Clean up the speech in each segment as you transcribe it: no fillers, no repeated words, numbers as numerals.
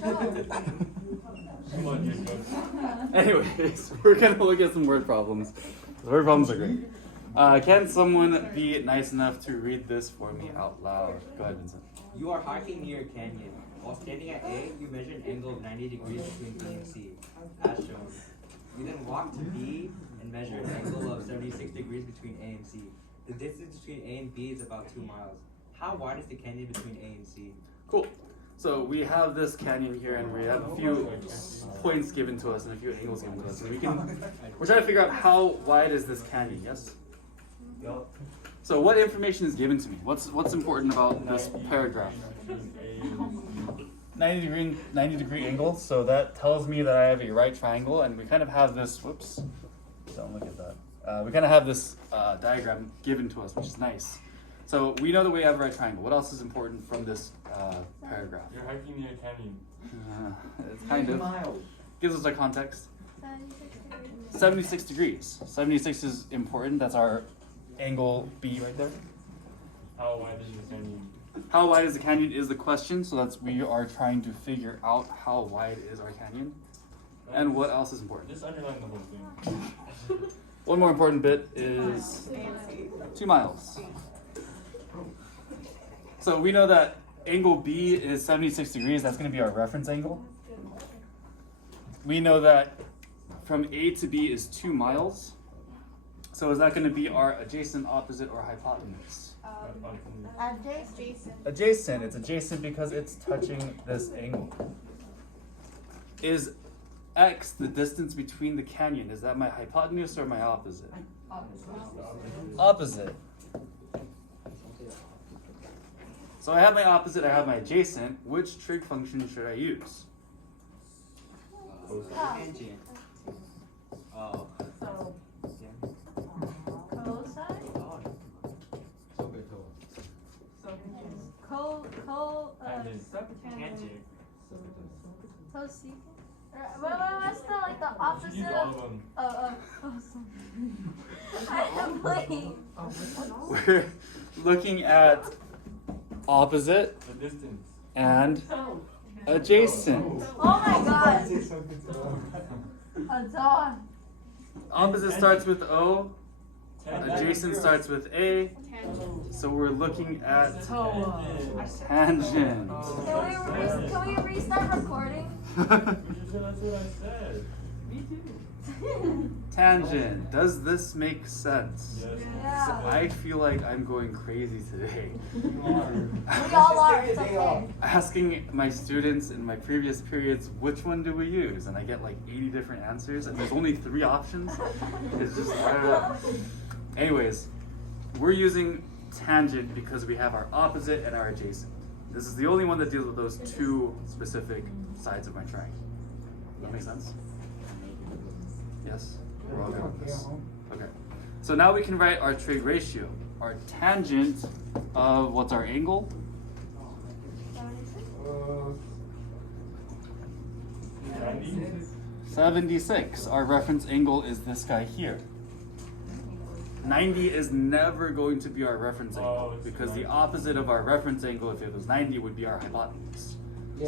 Come on, Jacob. Anyways, we're gonna look at some word problems. The word problems are great. Can someone be nice enough to read this for me out loud? Go ahead, Vincent. You are hiking near a canyon. While standing at A, you measure an angle of 90 degrees between B and C, as shown. You then walk to B and measure an angle of 76 degrees between A and C. The distance between A and B is about 2 miles. How wide is the canyon between A and C? Cool. So we have this canyon here, and we have a few points given to us and a few angles given to us. And we're trying to figure out how wide is this canyon. Yes. So what information is given to me? What's important about this paragraph? 90 degree angle. So that tells me that I have a right triangle, and we kind of have this. Whoops! Don't look at that. We kind of have this diagram given to us, which is nice. So we know that we have a right triangle. What else is important from this paragraph? You're hiking near a canyon. It's kind of gives us our context. 76 degrees. 76 is important. That's our angle B right there. How wide is the canyon? How wide is the canyon is the question. So we are trying to figure out how wide is our canyon. And what else is important? Just underline the whole thing. One more important bit is 2 miles. So we know that angle B is 76 degrees. That's going to be our reference angle. We know that from A to B is 2 miles. So is that going to be our adjacent, opposite, or hypotenuse? Adjacent. Adjacent. It's adjacent because it's touching this angle. Is X the distance between the canyon? Is that my hypotenuse or my opposite? Opposite. So I have my opposite, I have my adjacent. Which trig function should I use? Tangent. Oh. Cosine? Tangent. Cosecant? What's the like the You opposite use all of? of them. I am playing. We're looking at opposite The distance. and adjacent. Oh my god. A dog. Opposite starts with O, adjacent starts with A, so we're looking at tangent. Can we restart recording? That's what I said. Me too. Tangent. Does this make sense? Yes. Yeah. I feel like I'm going crazy today. We all are. It's okay. Asking my students in my previous periods, which one do we use? And I get like 80 different answers, and there's only 3 options. It's just, I don't know. Anyways, we're using tangent because we have our opposite and our adjacent. This is the only one that deals with those 2 specific sides of my triangle. Does that make sense? Yes? We're all good with this. Okay. So now we can write our trig ratio. Our tangent of what's our angle? 76. Our reference angle is this guy here. 90 is never going to be our reference angle because the opposite of our reference angle, if it was 90, would be our hypotenuse.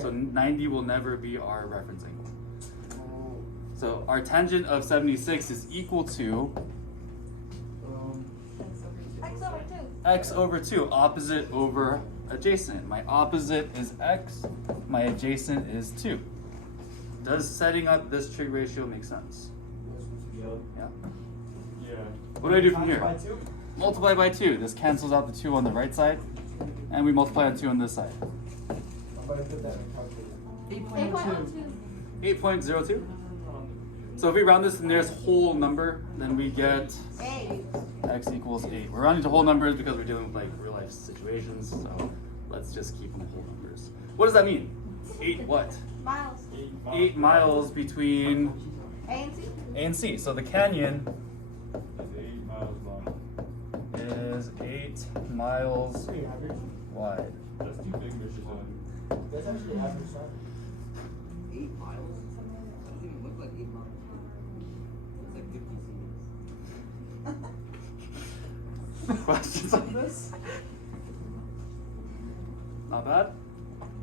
So 90 will never be our reference angle. So our tangent of 76 is equal to x over 2, opposite over adjacent. My opposite is x, my adjacent is 2. Does setting up this trig ratio make sense? Yeah? Yeah. What do I do from here? Multiply by 2. This cancels out the 2 on the right side, and we multiply on 2 on this side. 8.12. 8.02. So if we round this to the nearest whole number, then we get 8. x equals 8. We're rounding to whole numbers because we're dealing with like real life situations, so let's just keep them whole numbers. What does that mean? 8 what? Miles. 8 miles between A and C. A and C. So the canyon It's 8 miles long. is 8 miles wide. That's too big, Mr. That's actually average size. 8 miles? Doesn't even look like 8 miles. It's like 50 centimeters. Questions on this? Not bad?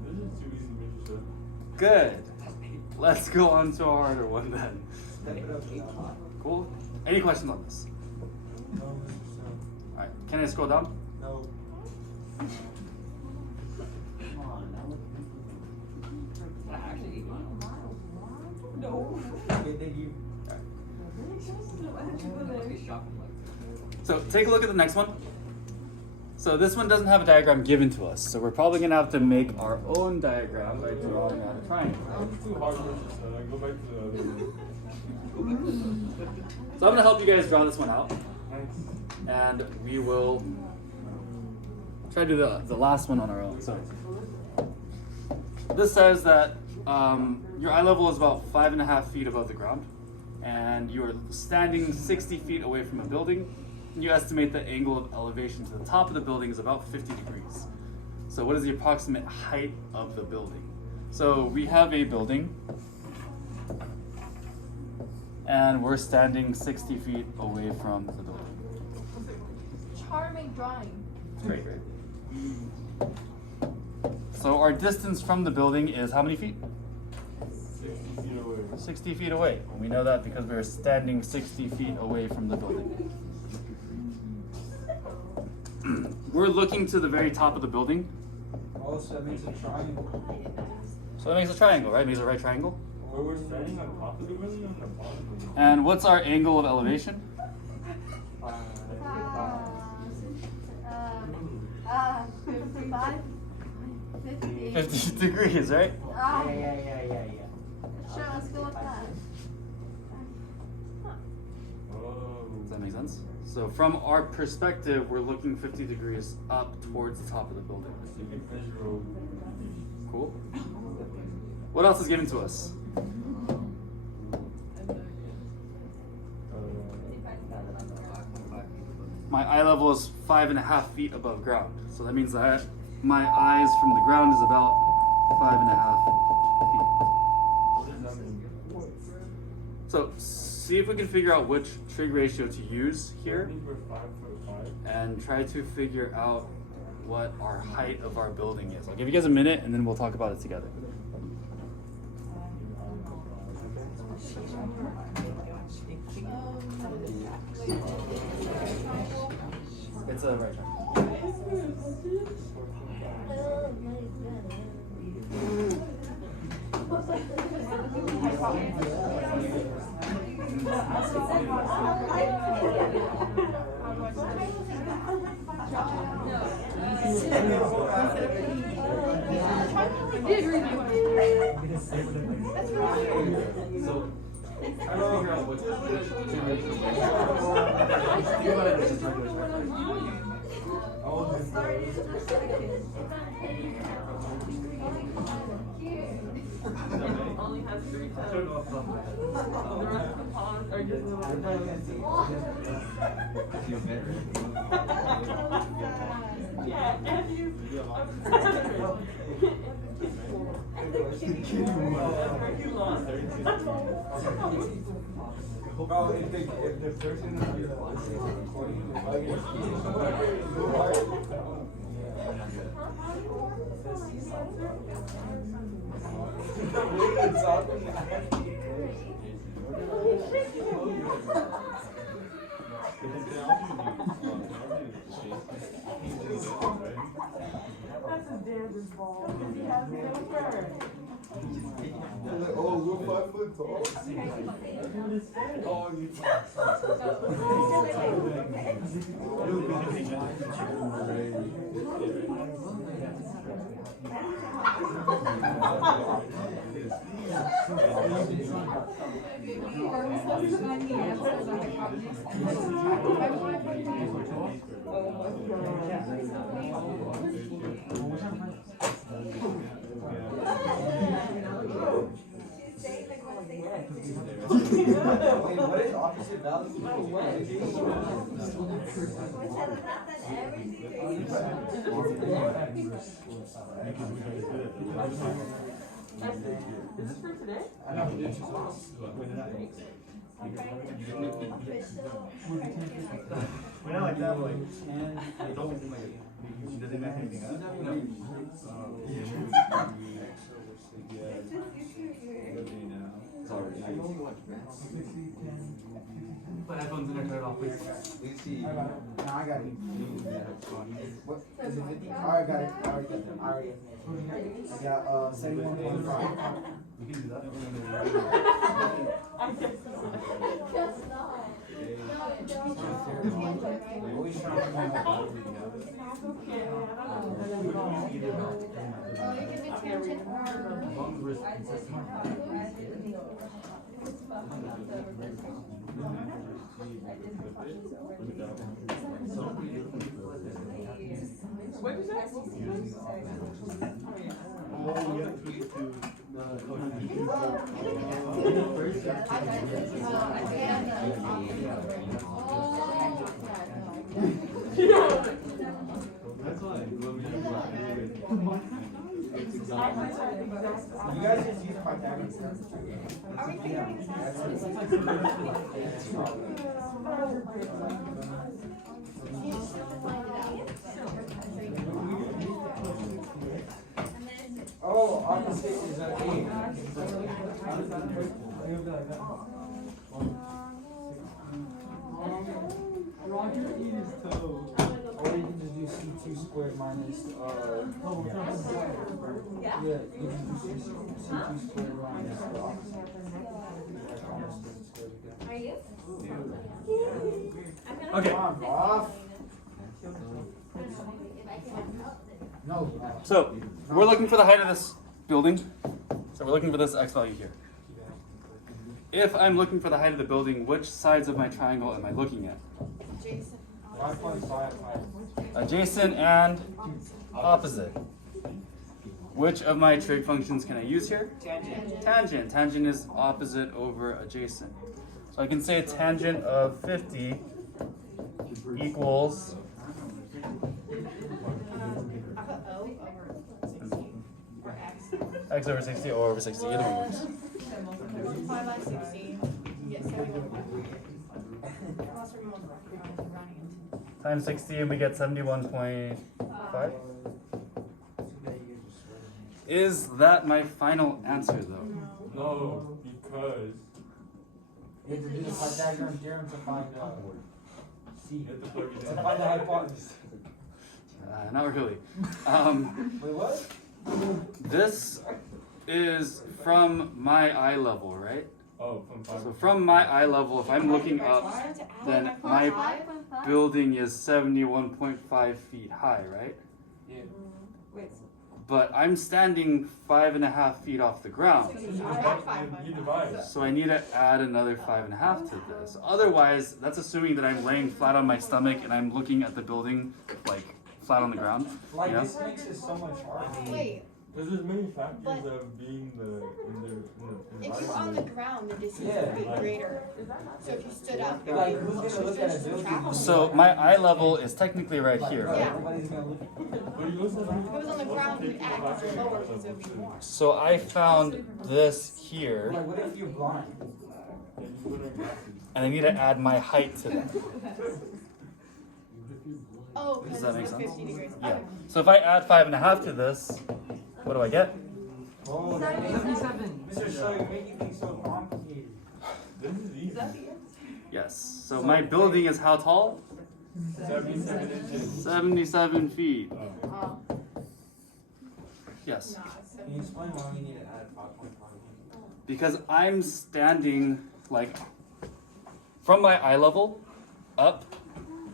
This is too easy, Mr. Good. Let's go on to a harder one then. Step it up 8 times. Cool. Any questions on this? No, Mr. Sam. All right. Can I scroll down? No. Actually, 8 miles. No. Okay, thank you. So take a look at the next one. So this one doesn't have a diagram given to us, so we're probably gonna have to make our own diagram by drawing out a triangle. That was too hard, Mr. Sam. Go back to the other one. So I'm gonna help you guys draw this one out, Nice. and we will try to do the last one on our own. So this says that your eye level is about 5.5 feet above the ground, and you are standing 60 feet away from a building. And you estimate the angle of elevation to the top of the building is about 50 degrees. So what is the approximate height of the building? So we have a building, and we're standing 60 feet away from the building. Charming drawing. Great, great. So our distance from the building is how many feet? 60 feet away. 60 feet away. We know that because we're standing 60 feet away from the building. We're looking to the very top of the building. Oh, so that makes a triangle. So that makes a triangle, right? Makes a right triangle. Where we're standing on top of the building or on the bottom of the building? And what's our angle of elevation? 55, 50. 50 degrees, right? Yeah. Sure, let's go with that. Oh. Does that make sense? So from our perspective, we're looking 50 degrees up towards the top of the building. You can measure over. Cool. What else is given to us? My eye level is 5.5 feet above ground. So that means that my eyes from the ground is about 5.5 What does that mean? feet. So see if we can figure out which trig ratio to use I here, think we're 5'5". and try to figure out what our height of our building is. I'll give you guys a minute and then we'll talk about it together. It's a right triangle. So try to figure out which trig ratio Only has 3 toes. The rest of the paws are just little toes. Yeah, and you. You lost. Bro, if the person is recording, That's a dancer's ball. He has no fur. oh, we're 5 foot tall. Oh, you Wait, what is opposite value? Is this for today? We're not like that, like, and don't, like, does it mess anything up? No. Put headphones in and turn it off, please. No, I got it. What? Is it 50? I got it. I already got it. I got 71.5. We can do that. Always trying to find out. Oh, you can do tangent What is that? You guys just use Pythagoras. Are we figuring this out? You just find it Oh, opposite is a A. Roger eat his toe. Or you can just do C2 squared minus, yeah, you can do C2 squared minus the opposite. Are you? Okay. Come on, Bob. No. So we're looking for the height of this building. So we're looking for this x value here. If I'm looking for the height of the building, which sides of my triangle am I looking at? Jason. 5.5. Adjacent and opposite. Which of my trig functions can I use here? Tangent. Tangent. Tangent is opposite over adjacent. So I can say tangent of 50 equals x over 60 or over 60, either one works. 5 by 60. Yes, 71. Times 60 and we get 71.5. Is that my final answer though? No, because You have to do the Pythagorean theorem to find C. you have to plug it To in. find the hypotenuse. Not really. Wait, what? This is from my eye level, right? Oh, from 5. So from my eye level, if I'm looking up, then my 5.5? building is 71.5 feet high, right? Yeah. But I'm standing 5.5 feet off the ground. You divide. So I need to add another 5.5 to this. Otherwise, that's assuming that I'm laying flat on my stomach and I'm looking at the building like flat on the ground. Like, Yeah. this makes it so much harder. Wait, Because there's many factors But- of being in the if you're on the ground, the distance Yeah. would be greater. So if you stood up, Like, who's gonna look at a building? So my eye level is technically right here, right? Yeah. Everybody's gonna look. But you also if it was on the ground, you'd add lower because it would be more. So I found this here, Like, what if you're blind? and I need to add my height to that. Oh, because Does that make it's sense? 50 degrees. Yeah. Okay. So if I add 5.5 to this, what do I get? Oh, Mr. Shaw, you're making things so complicated. This is easy. Yes. So my building is how tall? 77 inches. 77 feet. Oh. Yes. Can you explain why we need to add 5.5? Because I'm standing like from my eye level up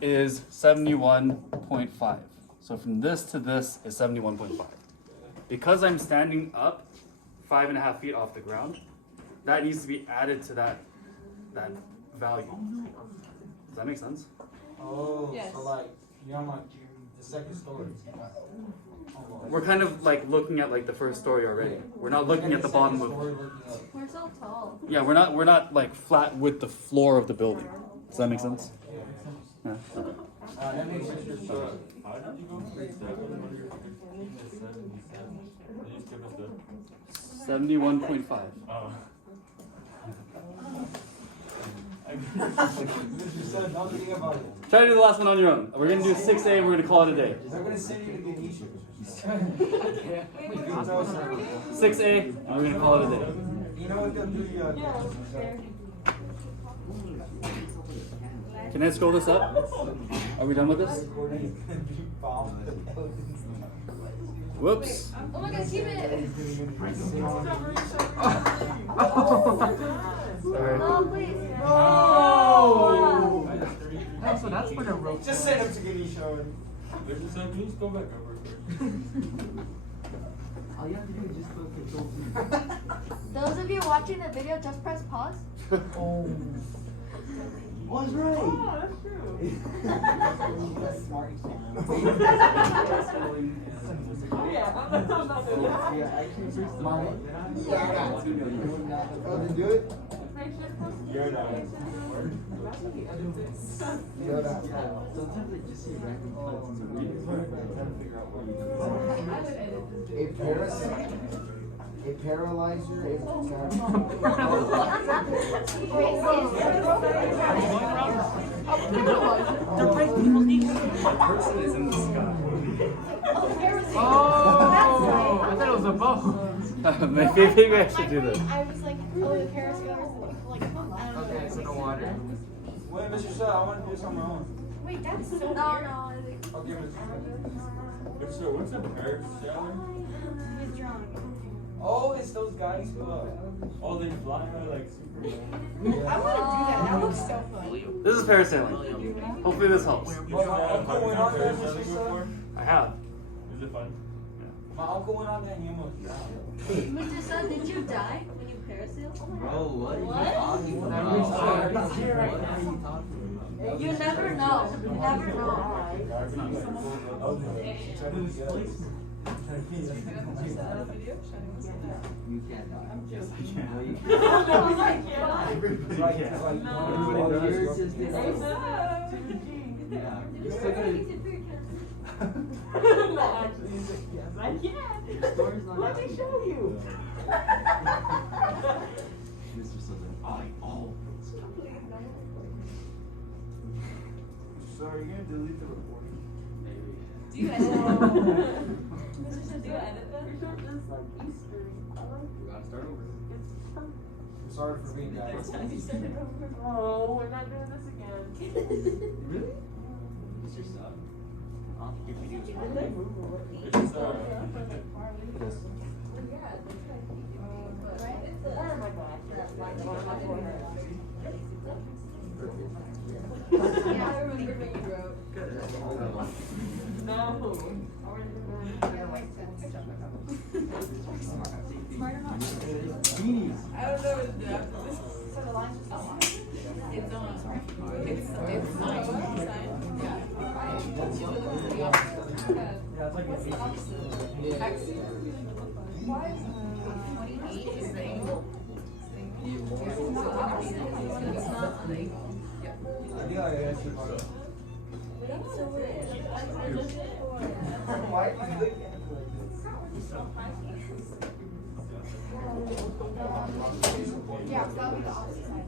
is 71.5. So from this to this is 71.5. Because I'm standing up 5.5 feet off the ground, that needs to be added to that value. Does that make sense? Oh, Yes. so like, you're on like the second story. We're kind of like looking at like the first story already. We're not looking at the bottom of. We're so tall. Yeah, we're not like flat with the floor of the building. Does that make sense? Yeah. That makes sense. So, how did you go from 715 to 77? Did you skip a step? 71.5. Oh. Mr. Sun, don't think about it. Try to do the last one on your own. We're gonna do 6A and we're gonna call it a day. They're gonna send you to Ganesha. 6A and we're gonna call it a day. You know what they'll do? Can I scroll this up? Are we done with this? Whoops. Oh my god, keep it! Sorry. No, please. Oh! So that's when a rope. Just send him to get each other. There's a second, just go back over first. All you have to do is just put control V. Those of you watching the video, just press pause. Oh. Was right. Oh, that's true. Smart. Yeah, I'm not doing that. Mommy. Oh, they do it? Make sure to post it. You're not. Sometimes I just see random cuts in the video. I'm trying to figure out what A paralyzer, if Person is in the sky. Oh, I thought it was a bow. Maybe I should do this. I was like, oh, the parasailers, like, I don't know. Okay, so no water. Wait, Mr. Shaw, I want to do this on my own. Wait, that's so weird. No, I think I'll give it What's a parasailer? he's drunk. Oh, it's those guys who Oh, they fly like Superman. I want to do that. That looks so fun. This is parasailing. Hopefully this helps. Well, my uncle went on that, Mr. Shaw. I have. Is it fun? My uncle went on that and he almost drowned. Mr. Sun, did you die when you parasailed? Bro, what are you What? talking When about? I reached out, What it's here right now. are you talking about? You never know. You never know. You can't die. Yes, I can. No, you No, can't. I can't. It's like, No. Yours is the- Hey, no. Yeah. Just look at it. No, actually, yes, I can. Your story's not Let me happening. show you. Mr. Southern, I always So are you gonna delete the recording? Maybe. Do you edit it? Mr. Sun, do you edit We it? should just like Easter. I like We gotta start over. I'm sorry for being guys. Oh, we're not doing this again. Really? Mr. Sub? If we do It's Oh my gosh. Yeah, I remember when you wrote. No. Beanies. I don't know what to do after this. So the line's just on. It's on. It's on. Yeah. Yeah, it's like What's the opposite? X. Why is 28 is the angle? So opposite. It's not on the angle. Yeah. I think I asked you about it. That's so weird. I just did it for. Why are you looking at me like this? Yeah, that would be the opposite side.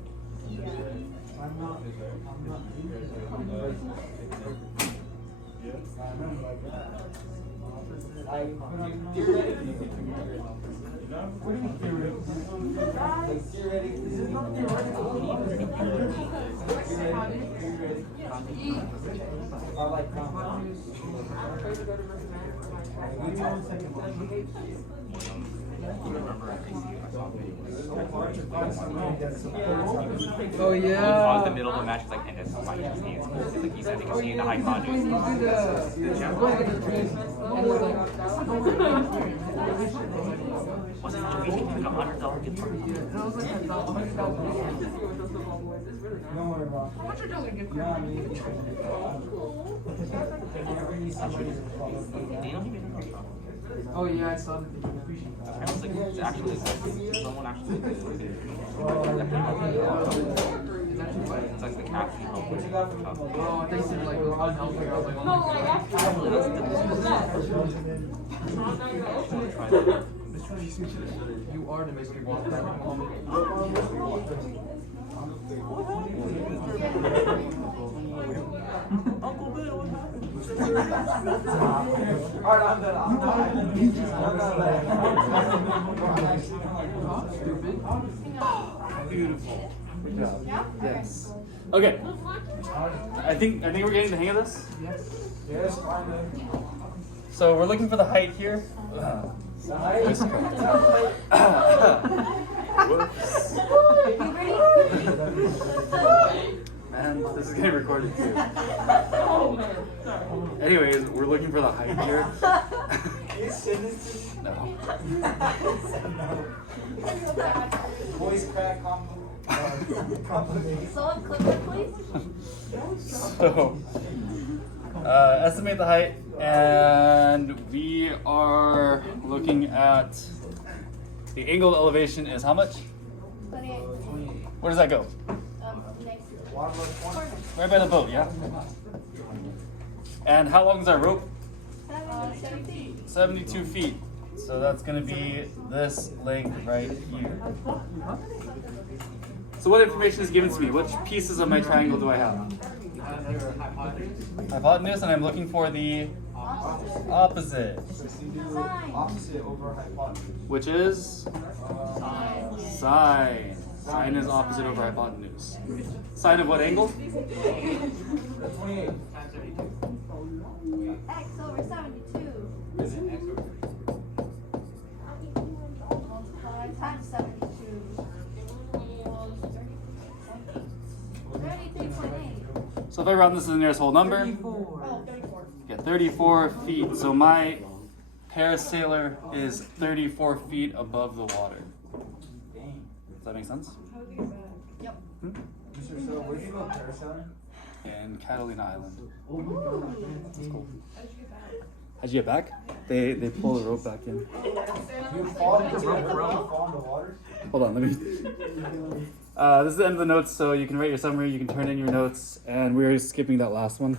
I'm not. I remember like that. Like, theoretically, you can do it. What do you mean theoretically? Like, theoretically, This is not theoretical. I like compound. Give me 1 second. Oh yeah. Pause the middle of the match is like, and it's like, it's like he said, you can see in the high When you content. do Wasn't it amazing? Like $100 gift card. Don't worry about it. How much are you going to You know what I mean? I really need somebody to follow me. They don't even know about it. Oh yeah, I saw that. It was like, it's actually, someone actually did it. It's actually funny. It's like the caption of What you got for me? Oh, I think it's like it was unhealthy. I was like, No, like actually, You are the mystery boss. Uncle Ben, what happened? Alright, I'm done. Beautiful. Good job. Yeah? Yes. Okay. I think we're getting the hang of this. Yes, kind of. So we're looking for the height here. Whoops. Man, this is getting recorded too. Anyways, we're looking for the height here. No. Voice crack compliment. Someone clip it, please. So, estimate the height, and we are looking at the angle of elevation is how much? 28. Where does that go? Next. Corner. Right by the boat, yeah? And how long is our rope? 70 feet. 72 feet. So that's going to be this length right here. So what information is given to me? Which pieces of my triangle do I have? Hypotenuse, and I'm looking for the opposite, Opposite over hypotenuse. which is sine. Sine is opposite over hypotenuse. Sine of what angle? 28. X over 72. Is it X over 5 times 72. 33.8. So if I round this to the nearest whole number, Oh, 34. get 34 feet. So my parasailer is 34 feet above the water. Does that make sense? Yep. Mr. So, where'd you go parasailing? In Catalina Island. That's cool. How'd you get back? How'd you get back? They pull the rope back in. You fall into the water? Hold on, let me. This is the end of the notes, so you can write your summary, you can turn in your notes, and we're skipping that last one.